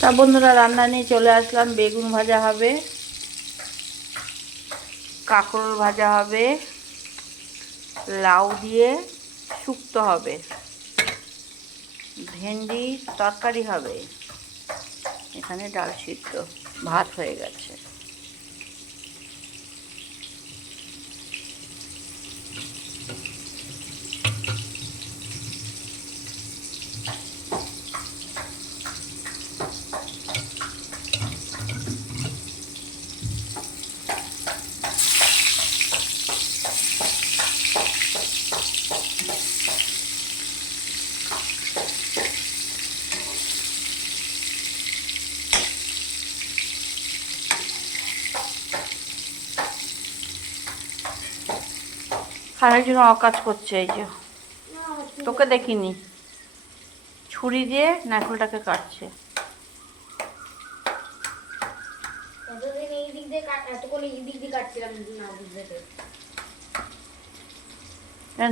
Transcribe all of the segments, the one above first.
তা বন্ধুরা, রান্না নিয়ে চলে আসলাম। বেগুন ভাজা হবে, কাঁকরোল ভাজা হবে, লাউ দিয়ে শুক্তো হবে, ভেন্ডি তরকারি হবে, এখানে ডাল সিদ্ধ, ভাত হয়ে গেছে। আরেকজন অকাজ করছে, এই যে তোকে দেখিনি, ছুরি দিয়ে নারকেলটাকে কাটছে।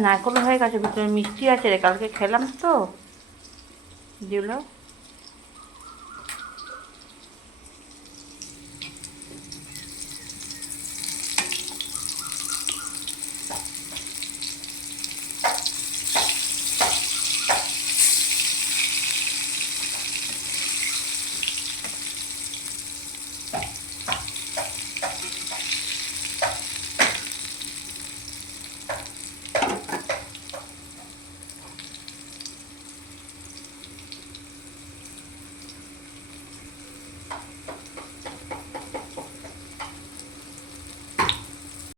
নারকেল হয়ে গেছে, ভিতরে মিষ্টি আছে রে, কালকে খেলাম তো, দিল।